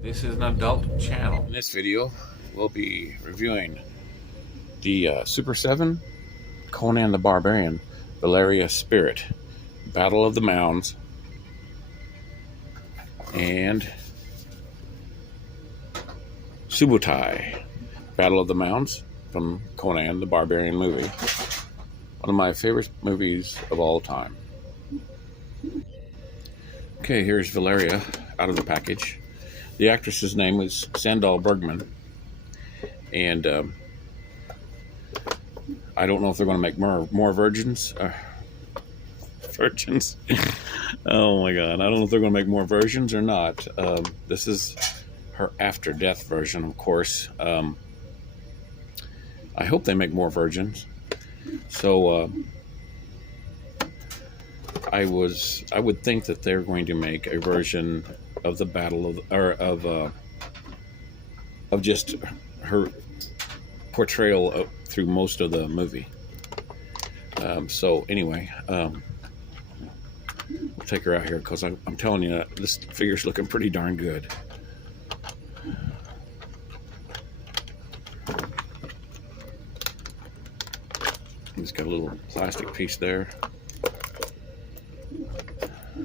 This is an adult channel. In this video, we'll be reviewing the Super 7, Conan the Barbarian, Valeria Spirit, Battle of the Mounds, and Subotai, Battle of the Mounds from Conan the Barbarian movie. One of my favorite movies of all time. Okay, here's Valeria out of the package. The actress's name was Sandal Bergman, and I don't know if they're going to make more virgins. Virgins. Oh my God! I don't know if they're going to make more versions or not. This is her after-death version, of course. I hope they make more versions. So I would think that they're going to make a version of the battle of just her portrayal through most of the movie. So anyway, we'll take her out here because I'm telling you, this figure's looking pretty darn good. It's got a little plastic piece there.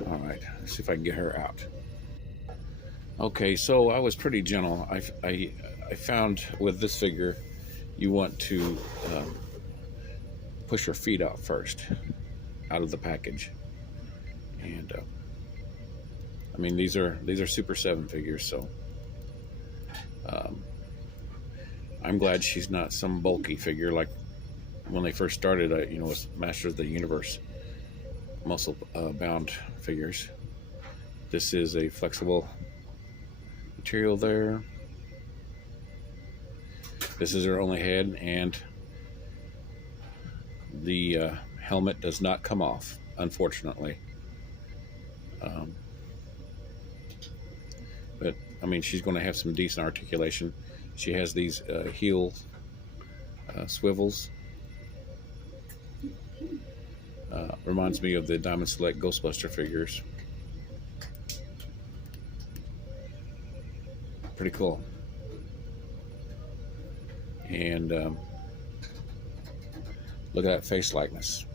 All right, let's see if I can get her out. Okay, so I was pretty gentle. I found with this figure, you want to push her feet out first, out of the package. And I mean, these are Super 7 figures, so I'm glad she's not some bulky figure like when they first started. You know, was Master of the Universe muscle bound figures. This is a flexible material there. This is her only head, and the helmet does not come off, unfortunately. But I mean, she's going to have some decent articulation. She has these heel swivels. Reminds me of the Diamond Select Ghostbuster figures. Pretty cool. And look at that face likeness.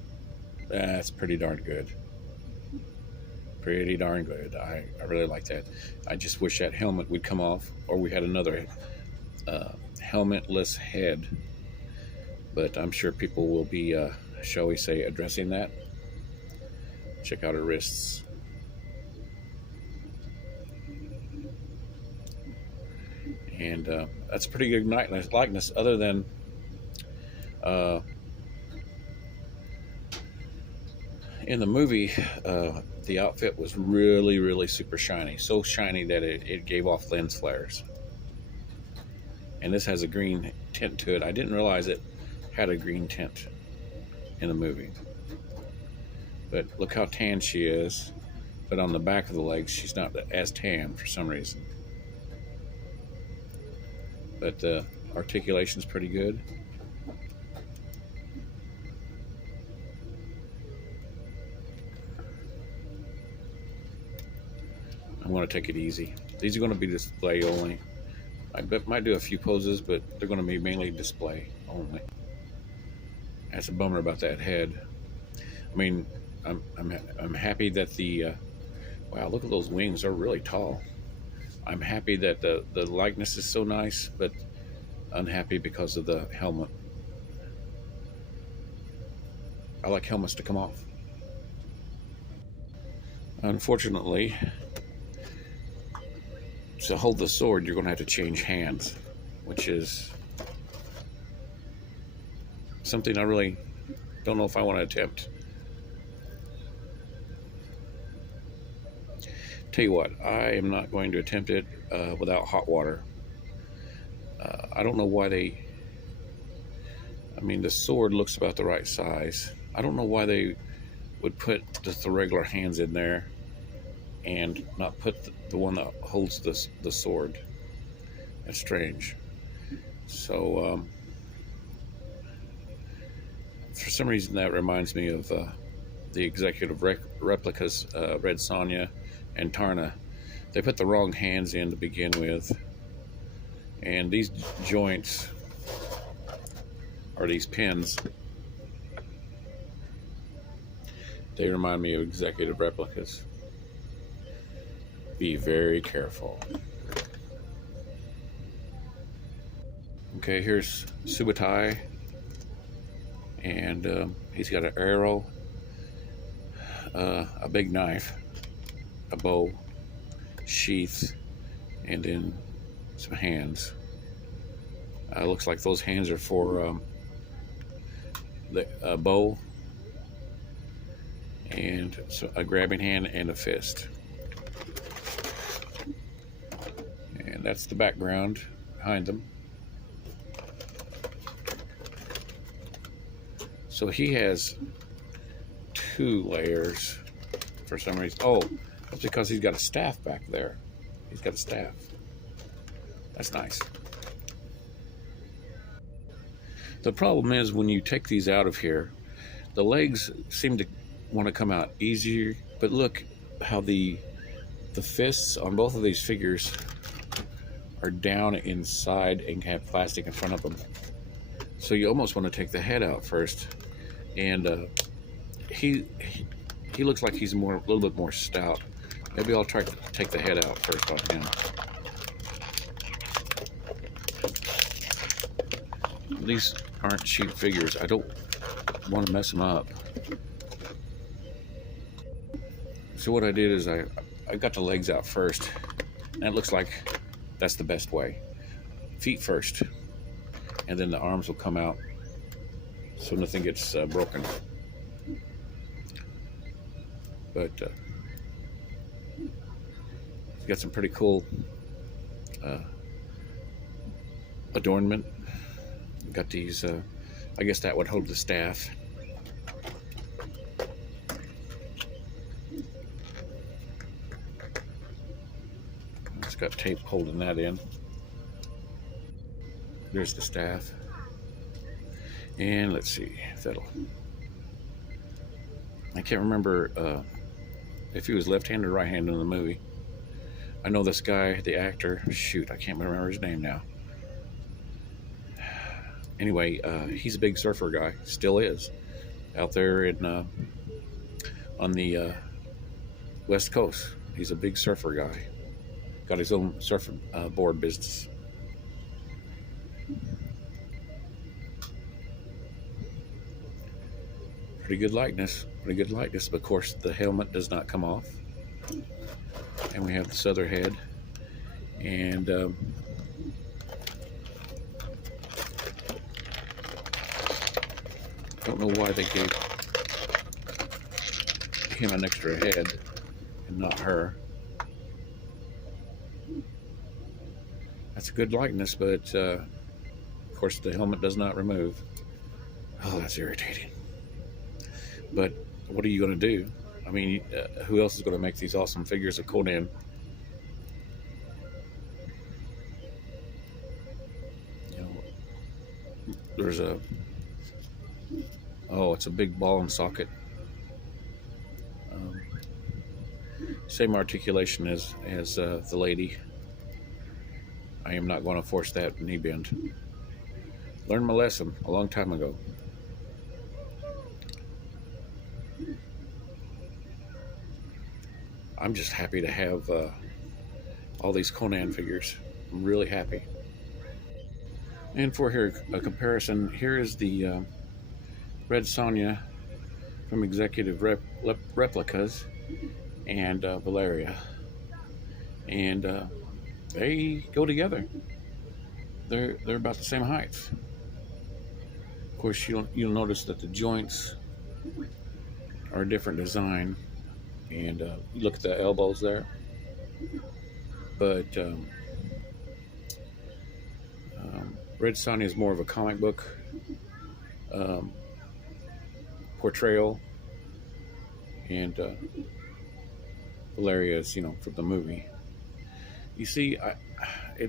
That's pretty darn good. Pretty darn good. I really like that. I just wish that helmet would come off, or we had another helmetless head. But I'm sure people will be, shall we say, addressing that. Check out her wrists. And that's pretty good likeness, other than in the movie, the outfit was really super shiny. So shiny that it gave off lens flares. And this has a green tint to it. I didn't realize it had a green tint in the movie. But look how tan she is. But on the back of the legs, she's not as tan for some reason. But the articulation's pretty good. I'm going to take it easy. These are going to be display only. I might do a few poses, but they're going to be mainly display only. That's a bummer about that head. I mean, I'm happy that the wow, look at those wings. They're really tall. I'm happy that the likeness is so nice, but unhappy because of the helmet. I like helmets to come off. Unfortunately, to hold the sword, you're going to have to change hands, which is something I really don't know if I want to attempt. Tell you what, I am not going to attempt it without hot water. I don't know why they... I mean, the sword looks about the right size. I don't know why they would put just the regular hands in there and not put the one that holds the sword. That's strange. So For some reason, that reminds me of the executive replicas, Red Sonja and Tarna. They put the wrong hands in to begin with, and these joints, or these pins, they remind me of executive replicas. Be very careful. Okay, here's Subotai, and he's got an arrow, a big knife, a bow, sheath, and then some hands. Looks like those hands are for the bow, and so a grabbing hand and a fist. And that's the background behind them. So he has 2 layers for some reason. Oh, that's because he's got a staff back there. He's got a staff. That's nice. The problem is when you take these out of here, the legs seem to want to come out easier, but look how the fists on both of these figures are down inside and have plastic in front of them. So you almost want to take the head out first. And he looks like he's a little bit more stout. Maybe I'll try to take the head out first on him. These aren't cheap figures. I don't want to mess them up. So what I did is I got the legs out first, and it looks like that's the best way. Feet first, and then the arms will come out so nothing gets broken. But it's got some pretty cool adornment. Got these, I guess that would hold the staff. It's got tape holding that in. There's the staff. And let's see if that'll... I can't remember if he was left-handed or right-handed in the movie. I know this guy, the actor, shoot, I can't remember his name now. Anyway, he's a big surfer guy, still is, out there in on the West Coast. He's a big surfer guy. Got his own surf board business. Pretty good likeness, but of course the helmet does not come off. And we have this other head, and don't know why they gave him an extra head and not her. That's a good likeness, but of course the helmet does not remove. Oh, that's irritating. But what are you going to do? I mean, who else is going to make these awesome figures of Conan? You know, there's a... Oh, it's a big ball and socket. Same articulation as the lady. I am not going to force that knee bend. Learned my lesson a long time ago. I'm just happy to have all these Conan figures. I'm really happy. And for here, a comparison, here is the Red Sonja from Executive Replicas and Valeria. And they go together. They're about the same height. Of course, you'll notice that the joints are a different design. And look at the elbows there. But Red Sonja is more of a comic book portrayal, and Valeria is, from the movie. You see,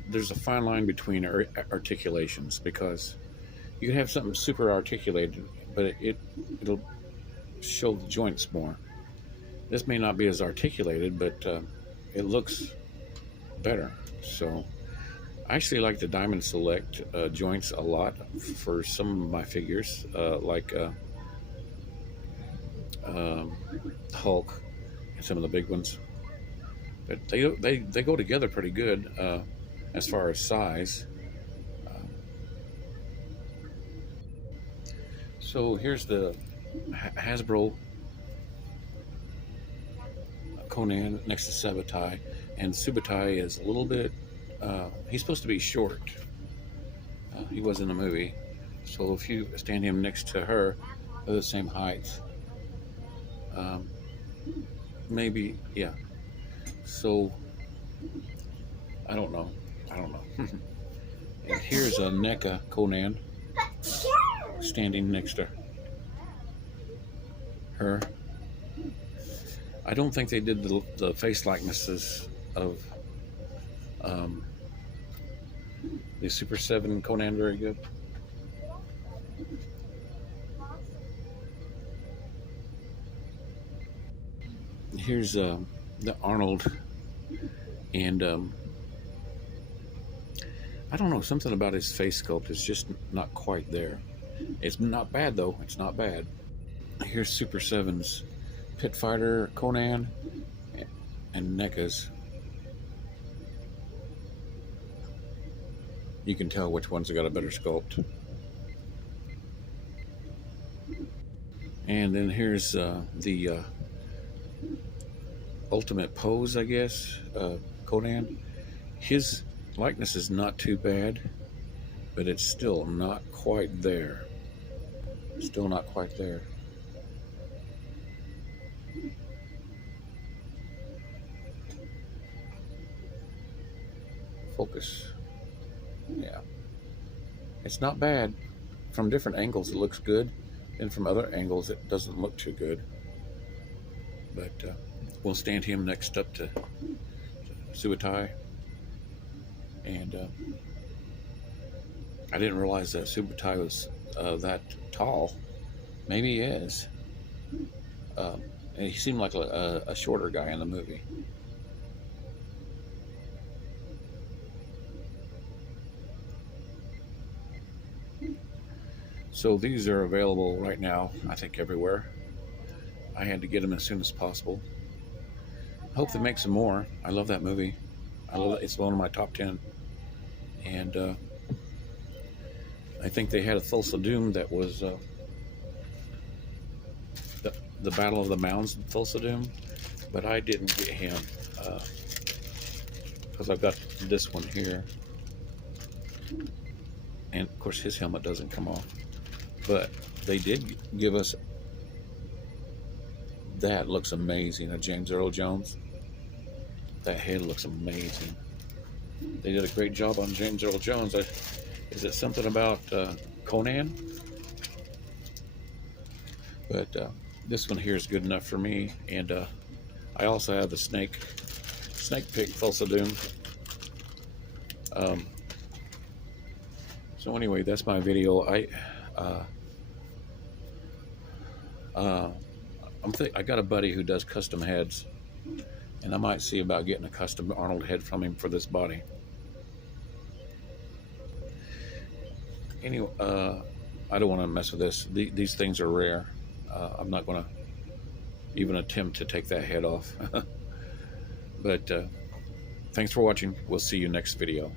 there's a fine line between articulations, because You can have something super articulated, but it'll show the joints more. This may not be as articulated, but it looks better. So I actually like the Diamond Select joints a lot for some of my figures, like Hulk and some of the big ones. But they go together pretty good as far as size. So here's the Hasbro Conan next to Subotai, and Subotai is a little bit. He's supposed to be short. He was in the movie, so if you stand him next to her, they're the same height. Maybe, yeah. So I don't know. And here's a NECA Conan standing next to her. I don't think they did the face likenesses of the Super 7 Conan very good. Here's the Arnold, and I don't know, something about his face sculpt is just not quite there. It's not bad though, it's not bad. Here's Super 7's Pit Fighter Conan and NECA's. You can tell which one's got a better sculpt. And then here's the Ultimate Pose, I guess, Conan. His likeness is not too bad, but it's still not quite there. Still not quite there. Focus. Yeah. It's not bad. From different angles it looks good, and from other angles it doesn't look too good. But we'll stand him next up to Subotai. And I didn't realize that Subotai was that tall. Maybe he is. And he seemed like a shorter guy in the movie. So these are available right now, I think, everywhere. I had to get them as soon as possible. Hope they make some more. I love that movie. I love it. It's one of my top 10. And I think they had a Thulsa Doom that was the Battle of the Mounds in Thulsa Doom, but I didn't get him because I've got this one here, and of course his helmet doesn't come off. But they did give us that. Looks amazing. A James Earl Jones. That head looks amazing. They did a great job on James Earl Jones. Is it something about Conan? But this one here is good enough for me. And I also have the Snake Pig Thulsa Doom. So anyway, that's my video. I got a buddy who does custom heads, and I might see about getting a custom Arnold head from him for this body. Anyway, I don't want to mess with this. These things are rare. I'm not going to even attempt to take that head off. But thanks for watching. We'll see you next video.